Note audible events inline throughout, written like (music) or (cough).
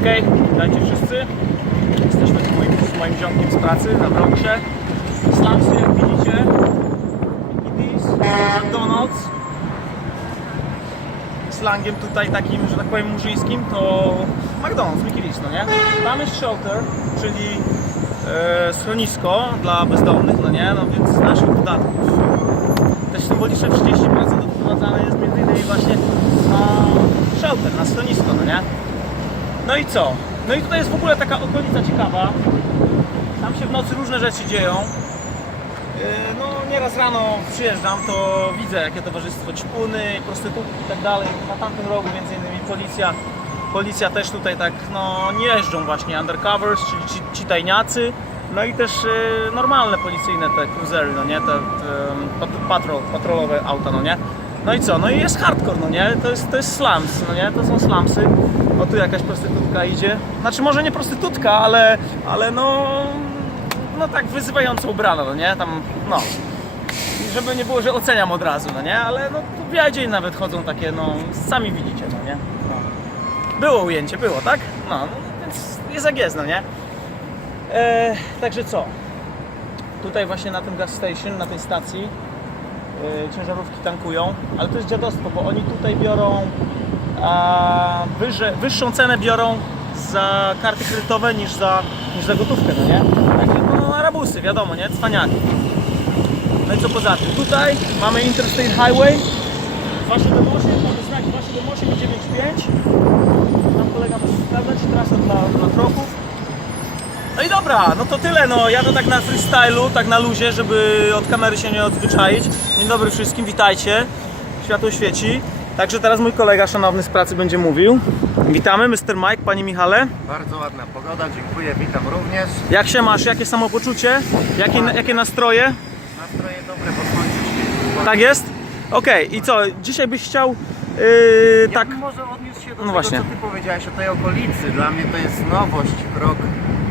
Okej, dajcie wszyscy. Jesteśmy z moim, z moim ziomkiem z pracy na Bronxie. Slumsy, jak widzicie. D's, McDonald's. Slangiem tutaj takim, że tak powiem, murzyńskim to McDonald's, Mickey no nie? Tam jest shelter, czyli e, schronisko dla bezdomnych, no nie? No więc z naszych podatków też symboliczne 30% odprowadzane jest między właśnie na shelter, na schronisko, no nie? No i co? No i tutaj jest w ogóle taka okolica ciekawa. Tam się w nocy różne rzeczy dzieją. Yy, No nieraz rano przyjeżdżam, to widzę jakie towarzystwo ćpuny, prostytutki i tak dalej. Na tamtym rogu między innymi policja. Policja też tutaj tak, no nie jeżdżą właśnie undercovers, czyli ci, ci tajniacy. No i też yy, normalne policyjne te cruisery, no nie, te, te pat- patrol, patrolowe auta, no nie. No i co? No i jest hardcore, no nie? To jest, to jest slums, no nie? To są slumsy. O tu jakaś prostytutka idzie. Znaczy może nie prostytutka, ale, ale no, no tak wyzywająco ubrana, no nie? Tam, no. I żeby nie było, że oceniam od razu, no nie? Ale no tu dzień nawet chodzą takie, no sami widzicie, no nie? No. Było ujęcie, było, tak? No, no więc jest jak jest, no nie? E, także co? Tutaj właśnie na tym gas station, na tej stacji e, ciężarówki tankują, ale to jest dziadostwo, bo oni tutaj biorą a, wyże, wyższą cenę biorą za karty kredytowe niż za, niż za gotówkę, no nie? Także no arabusy, wiadomo, nie? Cwaniaki. No i co poza tym? Tutaj mamy Interstate Highway, Wasze Demosy, mamy znak Wasze Demosy 95. Tam kolega może sprawdzać trasę dla, dla kroków. No i dobra, no to tyle, no ja to tak na freestylu, tak na luzie, żeby od kamery się nie odzwyczaić. Dzień dobry wszystkim, witajcie. Światło świeci. Także teraz mój kolega szanowny z pracy będzie mówił. Witamy, Mr. Mike, Panie Michale. Bardzo ładna pogoda, dziękuję, witam również. Jak się masz? Jakie samopoczucie? Jakie, jakie nastroje? Nastroje dobre, bo słońce. Tak jest? Okej, i co? Dzisiaj byś chciał yy, Ja tak... może odniósł się do No tego, właśnie. co Ty powiedziałeś o tej okolicy. Dla mnie to jest nowość, rok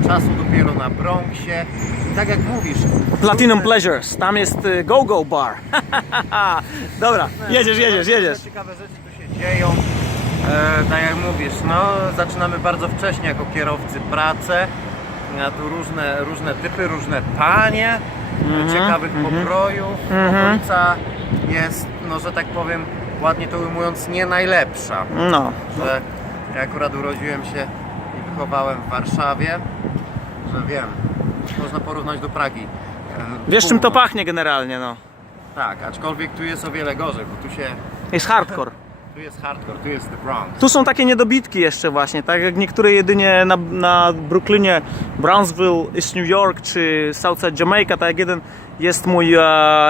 czasu dopiero na Bronxie. I tak jak mówisz... Platinum Pleasures, tam jest y, Go Go Bar. (laughs) Dobra, jedziesz, jedziesz, jedziesz. Ciekawe rzeczy tu się dzieją. E, tak jak mówisz, no zaczynamy bardzo wcześnie jako kierowcy pracę. A tu różne, różne typy, różne panie, Mhm, ciekawych pokrojów. Okolica jest, no że tak powiem, ładnie to ujmując, nie najlepsza. No, Że ja akurat urodziłem się wychowałem w Warszawie, że wiem, można porównać do Pragi. E, wiesz czym to pachnie generalnie, no. Tak, aczkolwiek tu jest o wiele gorzej, bo tu się, Jest hardcore. (laughs) tu jest hardcore, tu jest the Bronx. Tu są takie niedobitki jeszcze właśnie, tak jak niektóre jedynie na, na Brooklynie, Brownsville, East New York czy Southside Jamaica, tak jak jeden jest mój, e,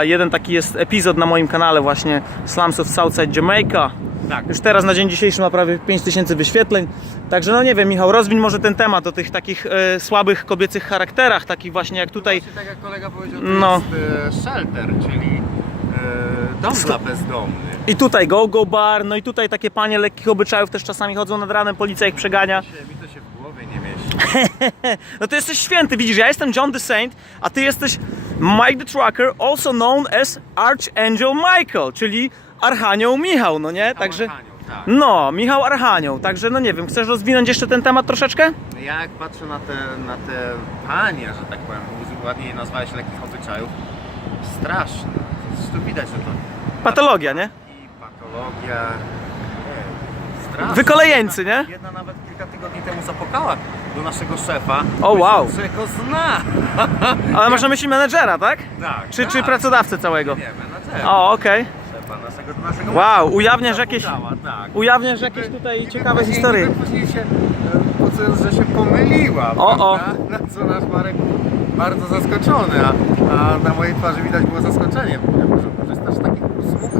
jeden taki jest epizod na moim kanale właśnie Slums of Southside Jamaica. Tak. Już teraz na dzień dzisiejszy ma prawie 5000 wyświetleń. Także no nie wiem, Michał, rozwiń może ten temat o tych takich e, słabych kobiecych charakterach, takich właśnie jak tutaj. Właśnie tak jak kolega powiedział, to No. jest e, shelter, czyli e, dom dla bezdomnych. I tutaj go go bar, no i tutaj takie panie lekkich obyczajów też czasami chodzą nad ranem, policja ich przegania. Mi się, mi to się w głowie nie mieści. (laughs) No to jesteś święty, widzisz, ja jestem John the Saint, a ty jesteś Mike the Trucker, also known as Archangel Michael, czyli Archanioł Michał, no nie? Także. Archanioł, tak. No, Michał Archanioł, także no nie wiem, chcesz rozwinąć jeszcze ten temat troszeczkę? Ja jak patrzę na te, na te panie, że tak powiem, ładnie je nazwałeś lekkich obyczajów, straszne. Tu widać, że to Patologia, nie? i patologia. nie, straszne. Wykolejeńcy, nie? Jedna, nawet kilka tygodni temu zapukała do naszego szefa. O, wow. myśląc, że go zna. (laughs) Ale masz na myśli menedżera, tak? Tak, Czy, tak. czy pracodawcę całego? Nie, menadżera. O, okej. Szefa naszego, naszego Wow, ujawniasz jakieś, zapukała, tak. ujawniasz jakieś tutaj Niby ciekawe później- historie. niby Później się, e, mówiąc, że się pomyliła, O, o. prawda? Na co nasz Marek bardzo zaskoczony, a, a na mojej twarzy widać było zaskoczenie. Ja może korzystasz z takich usług?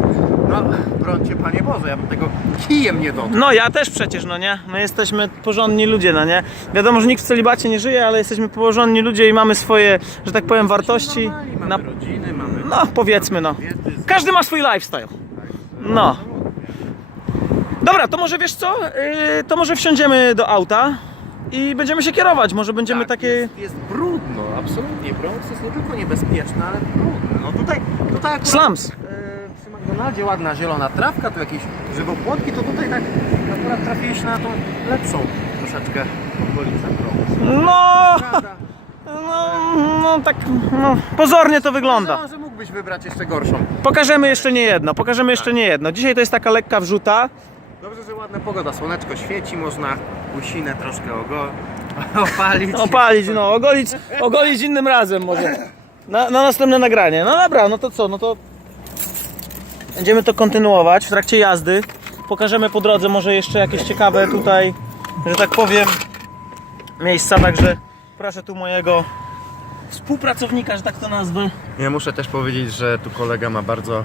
No, brońcie Panie Boże, ja bym tego kijem nie dotknął. No ja też przecież, no nie? My jesteśmy porządni ludzie, no nie? Wiadomo, że nikt w celibacie nie żyje, ale jesteśmy porządni ludzie i mamy swoje, że tak powiem, wartości. Mamy Na... rodziny, mamy... No, powiedzmy, no. Każdy ma swój lifestyle. No. Dobra, to może wiesz co? Yy, to może wsiądziemy do auta i będziemy się kierować. Może będziemy tak, takie. Jest, jest brudno, Bronx jest nie tylko niebezpieczny, ale brudny. No tutaj, tutaj akurat, Slums. E, przy McDonaldzie ładna zielona trawka, tu jakieś żywopłotki, to tutaj tak akurat trafiłeś na tą lepszą troszeczkę okolica krąży. No, no, no tak, no, pozornie to wygląda. Może mógłbyś wybrać jeszcze gorszą. Pokażemy jeszcze nie jedno, pokażemy jeszcze nie jedno. Dzisiaj to jest taka lekka wrzuta. Dobrze, że ładna pogoda, słoneczko świeci, można łysinę troszkę ogo... (laughs) opalić. Opalić, no, ogolić, ogolić innym razem może. Na, na następne nagranie. No dobra, no to co, no to będziemy to kontynuować w trakcie jazdy. Pokażemy po drodze może jeszcze jakieś ciekawe tutaj, że tak powiem, miejsca, także proszę tu mojego współpracownika, że tak to nazwę. Ja muszę też powiedzieć, że tu kolega ma bardzo,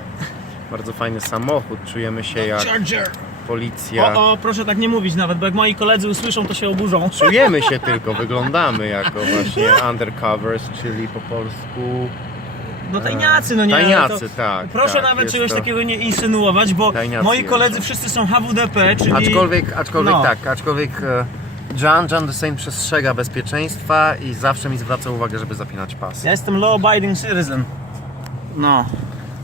bardzo fajny samochód. Czujemy się jak Charger. Policja. O, o, proszę tak nie mówić nawet, bo jak moi koledzy usłyszą, to się oburzą. (laughs) Czujemy się tylko, wyglądamy jako właśnie undercovers, czyli po polsku No tajniacy, no nie. tajniacy, to tak. Proszę tak, nawet jest czegoś to- takiego nie insynuować, bo Tajniacy moi jest. koledzy wszyscy są HWDP, czyli... Aczkolwiek, aczkolwiek No. tak, aczkolwiek e, John, John Dussain przestrzega bezpieczeństwa i zawsze mi zwraca uwagę, żeby zapinać pas. Ja jestem law abiding citizen. No.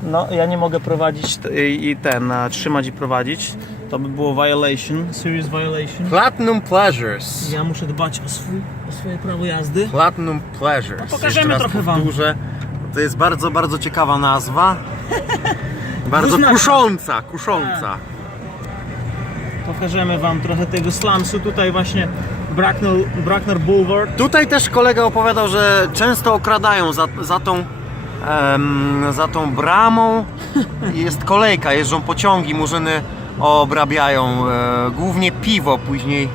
No, ja nie mogę prowadzić t- i i ten, a, trzymać i prowadzić. To by było violation, serious violation. Platinum Pleasures. Ja muszę dbać o, swój, o swoje prawo jazdy. Platinum Pleasures. No pokażemy trochę wam. powtórzę. To jest bardzo, bardzo ciekawa nazwa. (laughs) Bardzo Dwuznaczna. kusząca, kusząca. Pokażemy wam trochę tego slumsu. Tutaj właśnie Bracknell, Bracknell Boulevard. Tutaj też kolega opowiadał, że często okradają za, za tą em, za tą bramą (laughs) jest kolejka, jeżdżą pociągi, murzyny obrabiają e, głównie piwo, później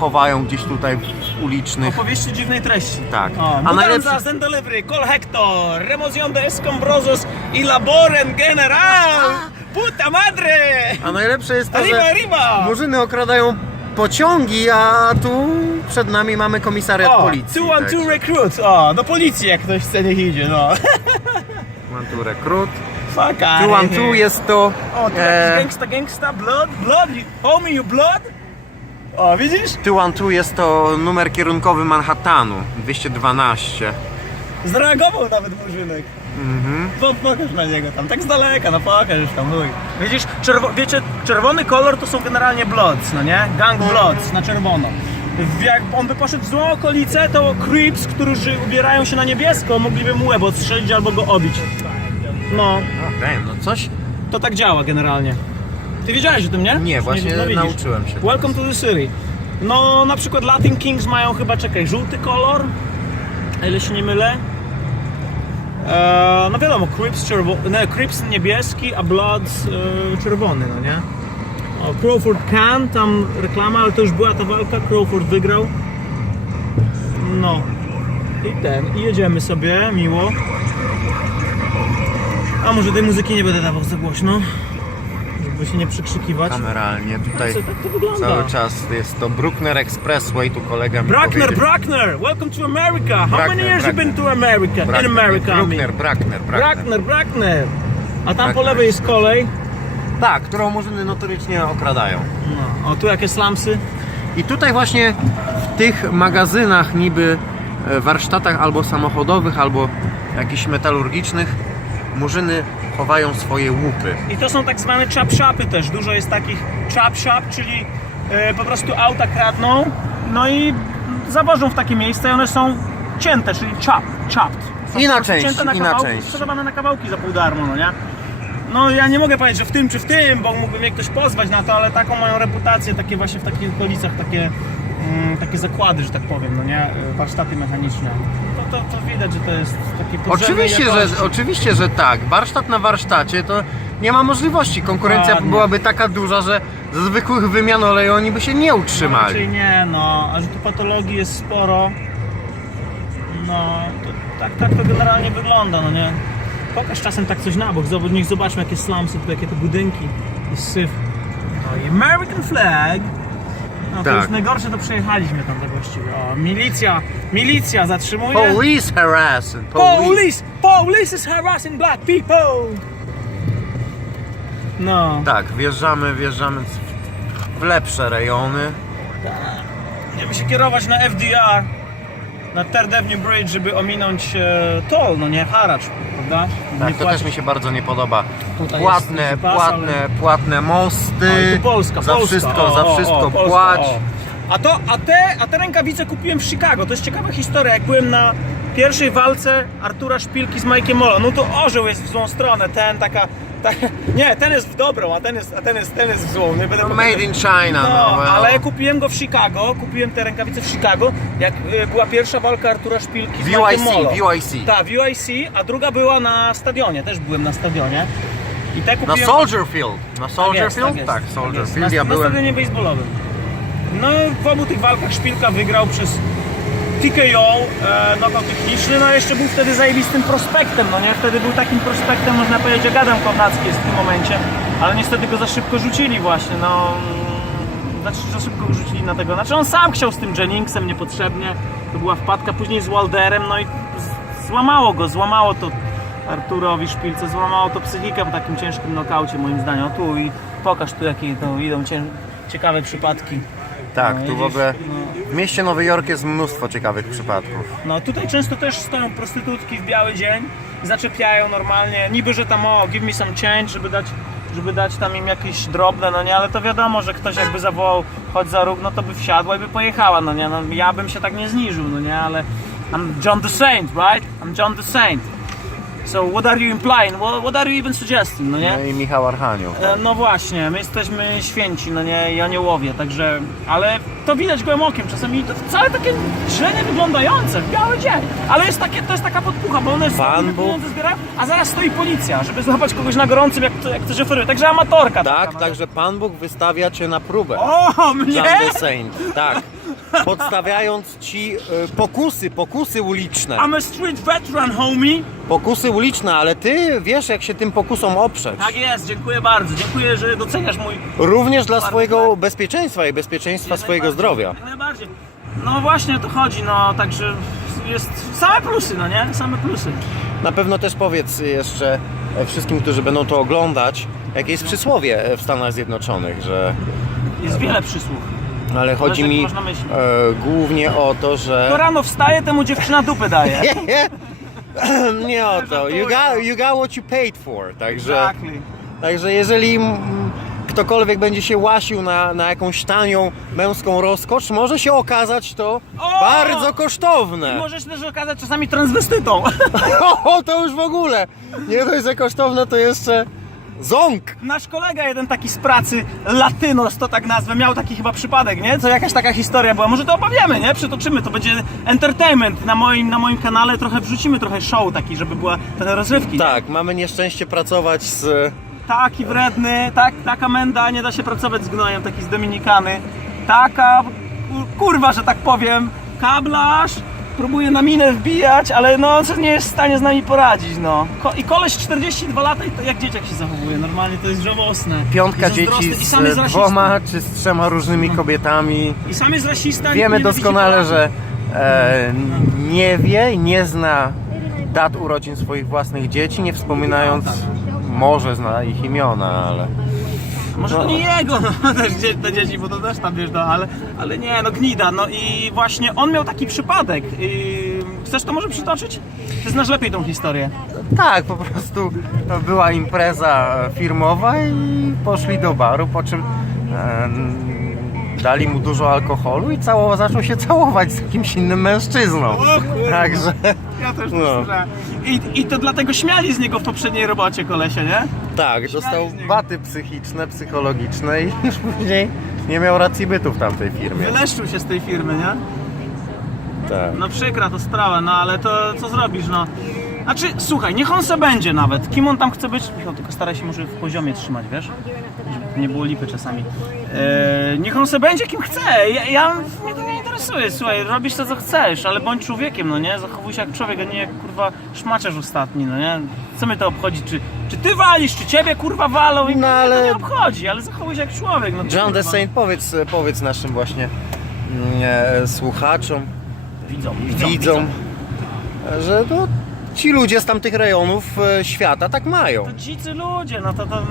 chowają gdzieś tutaj w ulicznych. Opowieści dziwnej treści. Tak. O, A Mudanza najlepszy- Delivery, Col Hector, Remoción de Escombrosos y Laboren General. Puta madre! A najlepsze jest to, Arriba, że arriba! murzyny okradają pociągi, a tu przed nami mamy komisariat O, policji. two one two także recruit. O, do policji jak ktoś chce niech idzie, no. One two recruit. Fuck Two one two jest to O, to e, jakiś gangsta, gangsta, blood, blood, you, homie, you blood? O, widzisz? Two one two jest to numer kierunkowy Manhattanu 212. Zreagował nawet murzynek. Mhm. Po, pokaż na niego tam, tak z daleka, no pokaż już tam. Widzisz, czerwo, wiecie, czerwony kolor to są generalnie Bloods, no nie? Gang Bloods na czerwono. Jak on by poszedł w złą okolicę, to Creeps, którzy ubierają się na niebiesko, mogliby mu łeb odstrzelić albo go obić. No, Damn, no coś to tak działa generalnie. Ty wiedziałeś o tym, nie? Nie, właśnie widzisz. nauczyłem się. Welcome to the city. No, na przykład Latin Kings mają chyba, czekaj, żółty kolor, o ile się nie mylę. Eee, no wiadomo, Crips, czerwo- nie, Crips niebieski, a Bloods e, czerwony, no nie? O, Crawford Can, tam reklama, ale to już była ta walka, Crawford wygrał. No. I ten, i jedziemy sobie, miło. A może tej muzyki nie będę dawał za głośno, żeby się nie przykrzykiwać. kameralnie. Tutaj Co, tak to wygląda. cały czas jest to Bruckner Expressway, tu kolega mi Brackner, powiedział. Brackner, welcome to America. How Brackner, many years you been to America? In Brackner, America, I mean. Bruckner, Brackner, Brackner. Brackner, Brackner. A tam po lewej jest kolej. Tak, którą murzyny notorycznie okradają. No, o tu jakie slamsy. I tutaj właśnie w tych magazynach niby e, warsztatach albo samochodowych, albo jakichś metalurgicznych murzyny chowają swoje łupy. I to są tak zwane chop shopy też. Dużo jest takich chop shop, czyli e, po prostu auta kradną, no i zawożą w takie miejsca i one są cięte, czyli chop, chopped. Są I na części, cięte na i na kawałki, części. sprzedawane na kawałki za pół darmo, no nie? No ja nie mogę powiedzieć, że w tym czy w tym, bo mógłby mnie ktoś pozwać na to, ale taką mają reputację, takie właśnie w takich okolicach, takie, mm, takie zakłady, że tak powiem, no nie? E, Warsztaty mechaniczne. To, to, widać, że to jest takie podziemnej Oczywiście, jakości. że, oczywiście, że tak. Warsztat na warsztacie to nie ma możliwości. Konkurencja Dokładnie. byłaby taka duża, że ze zwykłych wymian oleju oni by się nie Raczej utrzymali. nie, no, a że tu patologii jest sporo, no, to tak, tak to generalnie wygląda, no nie? Pokaż czasem tak coś na bok, zobacz, niech zobaczmy jakie slumsy, jakie te budynki, jest syf. No i American flag. No to Tak. już najgorsze to przejechaliśmy tam tak właściwie. O, milicja, milicja zatrzymuje. Police harassing. Police. Police, is harassing black people. No. Tak, wjeżdżamy, wjeżdżamy w lepsze rejony. Będziemy się kierować na FDR, na Third Avenue Bridge, żeby ominąć e, toll, no nie haracz, prawda? Tak, nie to płacić. też mi się bardzo nie podoba. Tutaj Płatne, duży pas, płatne, płatne mosty. I tu Polska, za Polska. wszystko, o, za o, wszystko o, Polska, płać. o. A to, a te, a te rękawice kupiłem w Chicago. To jest ciekawa historia. Jak byłem na pierwszej walce Artura Szpilki z Mike'iem Molo, no to orzeł jest w złą stronę. Ten taka, ta, nie, ten jest w dobrą, a ten jest, a ten jest, ten jest w złą. Nie będę No, made in China, no. No, well. ale kupiłem go w Chicago, kupiłem te rękawice w Chicago, jak y, była pierwsza walka Artura Szpilki z VIC, Molo. VIC. Tak, VIC, a druga była na stadionie, też byłem na stadionie. I te Na kupiłem... Soldier Field. Na Soldier jest, Field? jest, Tak, Soldier jest. Field. Na, Ja na byłem. stadionie baseballowym. No w obu tych walkach Szpilka wygrał przez TKO, e, knockout techniczny, no jeszcze był wtedy zajebistym prospektem, no nie? Wtedy był takim prospektem, można powiedzieć, jak Adam Kownacki jest w tym momencie, ale niestety go za szybko rzucili właśnie, no... mm, Znaczy, za szybko rzucili na tego, znaczy on sam chciał z tym Jenningsem niepotrzebnie, to była wpadka, później z Walderem, no i złamało go, złamało to Arturowi Szpilce, złamało to psychikę po takim ciężkim nokaucie moim zdaniem. O tu i pokaż tu jakie to idą ciekawe przypadki. Tak, No, tu w ogóle No. w mieście Nowy Jork jest mnóstwo ciekawych przypadków. No tutaj często też stoją prostytutki w biały dzień zaczepiają normalnie, niby że tam o, give me some change, żeby dać, żeby dać tam im jakieś drobne, no nie, ale to wiadomo, że ktoś jakby zawołał chodź za róg, no to by wsiadła i by pojechała, no nie, no ja bym się tak nie zniżył, no nie, ale I'm John the Saint, right? I'm John the Saint. So what are you implying? What, what are you even suggesting, no nie? No i Michał Archanioł. E, No właśnie, my jesteśmy święci, no nie, i aniołowie, także, ale to widać gołym okiem, czasami to wcale takie źle nie wyglądające, w biały dzień, ale jest takie, to jest taka podpucha, bo one Pan Bóg. pieniądze zbierają, a zaraz stoi policja, żeby złapać kogoś na gorącym, jak to, jak to oferuje, także amatorka Tak, taka, no. także Pan Bóg wystawia cię na próbę. O, mnie? John the Saint, tak. Podstawiając ci e, pokusy, pokusy uliczne. I'm a street veteran, homie. Pokusy uliczne, ale ty wiesz jak się tym pokusom oprzeć. Tak jest, dziękuję bardzo, dziękuję, że doceniasz mój Również dla swojego bezpieczeństwa i bezpieczeństwa swojego zdrowia. Jak najbardziej. No właśnie o to chodzi, no także jest same plusy, no nie? Same plusy. Na pewno też powiedz jeszcze e, wszystkim, którzy będą to oglądać, jakie jest przysłowie e, w Stanach Zjednoczonych, że Jest wiele przysług. Ale chodzi Zależy, mi jak można myśleć. e, głównie o to, Kto że rano wstaje, temu dziewczyna dupy daje. (laughs) (clears throat) nie o to. You got, you got what you paid for. Także, Exactly. także jeżeli mm, ktokolwiek będzie się łasił na, na jakąś tanią męską rozkosz, może się okazać to O! bardzo kosztowne. Może się też okazać czasami transwestytą. (laughs) O, to już w ogóle. Nie dość, że kosztowne, to jeszcze ząg. Nasz kolega jeden taki z pracy, Latynos to tak nazwę, miał taki chyba przypadek, nie? Co jakaś taka historia była. Może to opowiemy, nie? Przytoczymy, to będzie entertainment. Na moim, na moim kanale trochę wrzucimy trochę show taki, żeby była trochę rozrywki. Tak, mamy nieszczęście pracować z Taki wredny, tak, taka menda, nie da się pracować z gnojem, taki z Dominikany. Taka, kur- kurwa, że tak powiem, kablarz, próbuje na minę wbijać, ale no, nie jest w stanie z nami poradzić, no. Ko- I koleś 42 lata i to jak dzieciak się zachowuje, normalnie to jest żałosne. piątka dzieci z rasistą. dwoma czy z trzema różnymi kobietami. I sam jest rasista. Wiemy doskonale, że e, nie wie, i nie zna dat urodzin swoich własnych dzieci, nie wspominając, może zna ich imiona, ale... Może to No. nie jego, (laughs) no też dzie- te dzieci, bo to też tam wiesz, no ale, ale nie, no gnida, no i właśnie on miał taki przypadek. Yy, chcesz to może przytoczyć? Ty znasz lepiej tą historię. Tak, po prostu to była impreza firmowa i poszli do baru, po czym e, dali mu dużo alkoholu i cało, zaczął się całować z jakimś innym mężczyzną. O kurwa. Także Ja też No. I, I to dlatego śmiali z niego w poprzedniej robocie kolesie, nie? tak, dostał z niego. baty psychiczne, psychologiczne i (laughs) już później nie miał racji bytu w tamtej firmie. Wyleszczył się z tej firmy, nie? Tak. No przykra to sprawa, no ale to co zrobisz, no. Znaczy, słuchaj, niech on se będzie nawet. Kim on tam chce być? Michał, tylko staraj się może w poziomie trzymać, wiesz? Żeby nie było lipy czasami. Eee, niech on se będzie kim chce. Ja, ja mnie to nie interesuje. Słuchaj, robisz to co chcesz, ale bądź człowiekiem, no nie? Zachowuj się jak człowiek, a nie jak kurwa szmaciarz ostatni, no nie? Co mnie to obchodzi? Czy, czy ty walisz, czy ciebie kurwa walą? I No, mnie ale- to nie obchodzi, ale zachowuj się jak człowiek. No, John kurwa. Saint, powiedz, powiedz naszym właśnie mm, e, słuchaczom, Widzą, widzom, że no, ci ludzie z tamtych rejonów e, świata tak mają. To dzicy ludzie, no to, to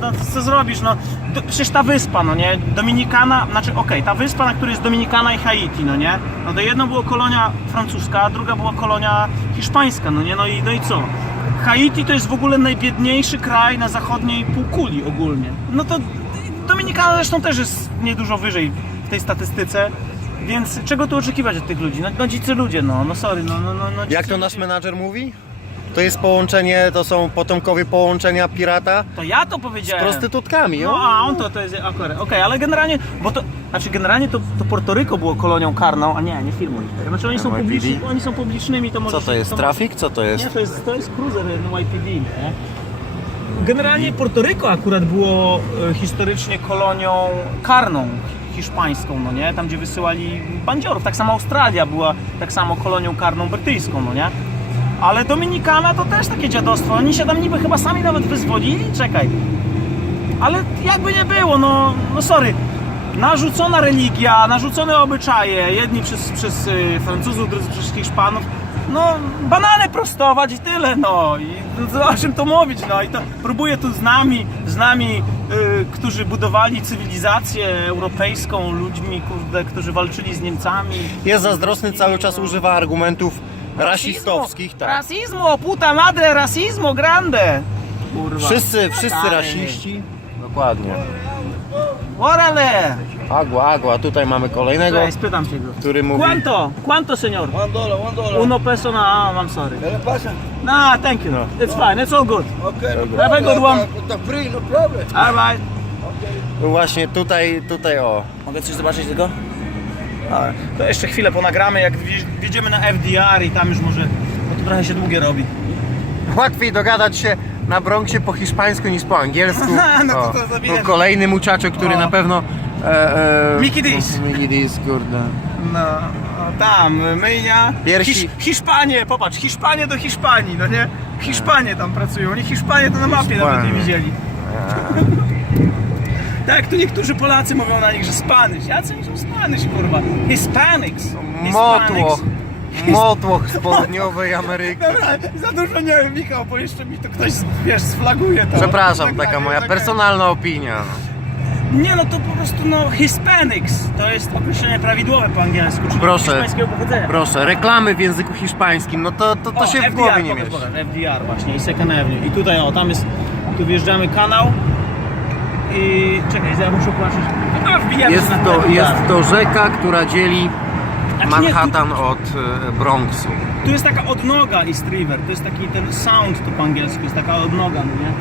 no, co zrobisz, no do, przecież ta wyspa, no nie, Dominikana, znaczy okej, ta wyspa, na której jest Dominikana i Haiti, no nie, no to jedno było kolonia francuska, a druga była kolonia hiszpańska, no nie, no i, no i co? Haiti to jest w ogóle najbiedniejszy kraj na zachodniej półkuli ogólnie, no to Dominikana zresztą też jest niedużo wyżej w tej statystyce. Więc czego tu oczekiwać od tych ludzi? No, no dzicy ludzie, no, no sorry, no, no, no, no Jak to nasz ludzie. menadżer mówi? To jest połączenie, to są potomkowie połączenia pirata To ja to z powiedziałem. prostytutkami. No o. a on to, to jest akurat. Okej, ale generalnie, bo to, znaczy generalnie to, to Porto Rico było kolonią karną, a nie, nie filmuj. Znaczy oni są, NYPD? publiczni, oni są publicznymi, to może Co to się- jest? Trafik? Co to Nie, jest? to jest, to jest cruiser NYPD, nie? Generalnie Porto Rico akurat było e, historycznie kolonią karną hiszpańską, no nie? Tam, gdzie wysyłali bandziorów. Tak samo Australia była tak samo kolonią karną brytyjską, no nie? Ale Dominikana to też takie dziadostwo. Oni się tam niby chyba sami nawet wyzwolili? Czekaj. Ale jakby nie było, no, no sorry. Narzucona religia, narzucone obyczaje, jedni przez, przez y, Francuzów, drudzy przez Hiszpanów. No, banany prostować i tyle, no. I no, o czym to mówić, no. I to próbuje tu z nami, z nami, y, którzy budowali cywilizację europejską, ludźmi, kurde, którzy walczyli z Niemcami. Jest zazdrosny, cały czas używa argumentów rasistowskich. Tak. Rasizmo, puta madre, rasizmo grande. Kurwa. Wszyscy, wszyscy Stary. rasiści. Dokładnie. Orale! Agua, agua. Tutaj mamy kolejnego, Cześć, spytam się go. który mówi... ¿Cuánto? ¿Cuánto, señor? One dollar, one dollar. Uno peso na... I'm sorry. ¿Qué le pasa? Nah, thank you. It's fine. It's all good. Okay, no Have a good one. Está free, no problem. All right. Właśnie tutaj, tutaj o. Mogę coś zobaczyć tego? To jeszcze chwilę ponagramy, jak wje- wjedziemy na FDR i tam już może... Bo to trochę się długie robi. Łatwiej dogadać się na Bronxie po hiszpańsku niż po angielsku. (laughs) No to O, to zabijemy. kolejny muchacho, który O. na pewno... E, e, Mickey D's. Mickey D's, kurde. No, tam, myjnia. Piersi. Hisz, Hiszpanie, popatrz, Hiszpanie do Hiszpanii, no nie? Hiszpanie tam pracują, oni Hiszpanie to na mapie nawet nie Hiszpanie. widzieli. Tak, tu niektórzy Polacy mówią na nich, że Spanish. Jacy oni są Spanish, kurwa? Hispanics. Motłoch. Motłoch z południowej Ameryki. Dobra, za dużo nie wiem, Michał, bo jeszcze mi to ktoś, wiesz, sflaguje to. Przepraszam, Nagranie, taka moja nagranie. personalna opinia. Nie, no to po prostu, no, Hispanics to jest określenie prawidłowe po angielsku, czyli Proszę. hiszpańskiego pochodzenia. Proszę, reklamy w języku hiszpańskim, no to, to, to O, się w FDR, głowie nie pokaż, mieści. pokaż, FDR właśnie i Second Avenue. I tutaj o, tam jest, tu wjeżdżamy kanał i czekaj, ja muszę patrzeć. A, wbijamy Jest się na to, jest to rzeka, która dzieli Znaczy nie, Manhattan od e, Bronxu. Tu, jest taka odnoga East River, to jest taki ten sound to po angielsku, jest taka odnoga, no nie?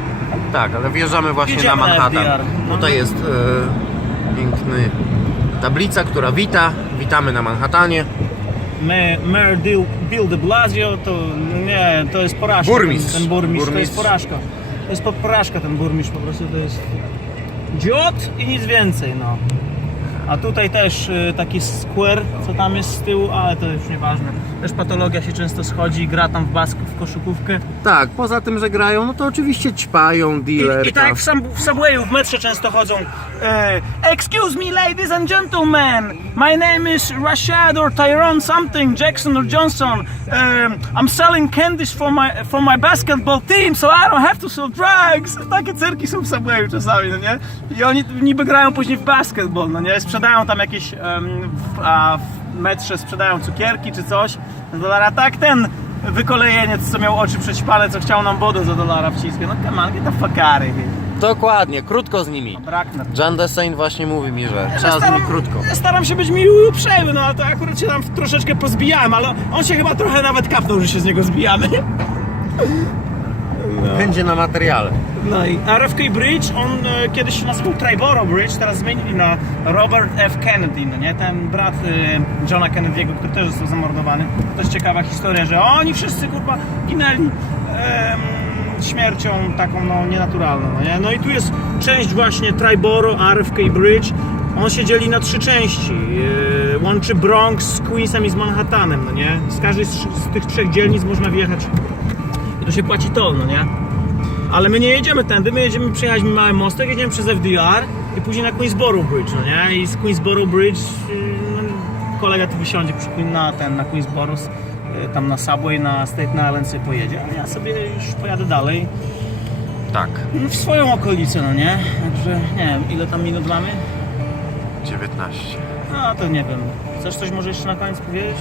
Tak, ale wjeżdżamy właśnie Jedziemy na na Manhattan. FDR. No. Tutaj jest e, piękny tablica, która wita. Witamy na Manhattanie. Mayor Bill, Bill de Blasio to nie, to jest porażka. Burmistrz. Ten, ten burmistrz, to jest Burmistrz. porażka. To jest po- porażka ten burmistrz, po prostu to jest dziot i nic więcej, no. A tutaj też y, taki square, co tam jest z tyłu, ale to już nieważne. Też patologia się często schodzi, gra tam w basku, w koszykówkę. Tak, poza tym, że grają, no to oczywiście ćpają, dealer. I, i tak jak w, sub, w Subwayu, w metrze często chodzą e, Excuse me ladies and gentlemen My name is Rashad or Tyrone something Jackson or Johnson um, I'm selling candies for my, for my basketball team So I don't have to sell drugs Takie cyrki są w Subwayu czasami, no nie? I oni niby grają później w basketball, no nie? Sprzedają tam jakieś w, a w metrze sprzedają cukierki czy coś za dolara Tak ten wykolejeniec, co miał oczy przećpane, co chciał nam wodę za dolara wciskać. No come on, get the fuck out of here. Dokładnie, krótko z nimi. Braknę. John Dessain właśnie mówi mi, że trzeba z nimi krótko. ja staram się być miły i uprzejmy, no ale to akurat się tam troszeczkę pozbijałem, ale on się chyba trochę nawet kapnął, że się z niego zbijamy. Będzie na materiale. No i RFK Bridge, on e, kiedyś się nazywał Triborough Bridge, teraz zmienili na Robert F. Kennedy, no nie? Ten brat e, Johna Kennedy'ego, który też został zamordowany. To jest ciekawa historia, że oni wszyscy kurwa ginęli em, śmiercią taką no nienaturalną, no nie? No i tu jest część właśnie Triborough, RFK Bridge. On się dzieli na trzy części. E, łączy Bronx z Queensem i z Manhattanem, no nie? Z każdej z, z tych trzech dzielnic można wjechać i to się płaci toll, no nie? Ale my nie jedziemy tędy, my jedziemy przejechać mały mostek, jedziemy przez FDR i później na Queensboro Bridge, no nie? I z Queensboro Bridge no, kolega tu wysiądzie przy, na ten, na Queensboro, yy, tam na Subway, na Staten Island sobie pojedzie, a ja sobie już pojadę dalej Tak, no, w swoją okolicę, no nie? Także nie wiem, ile tam minut mamy? 19. No to nie wiem. Chcesz coś może jeszcze na koniec powiedzieć?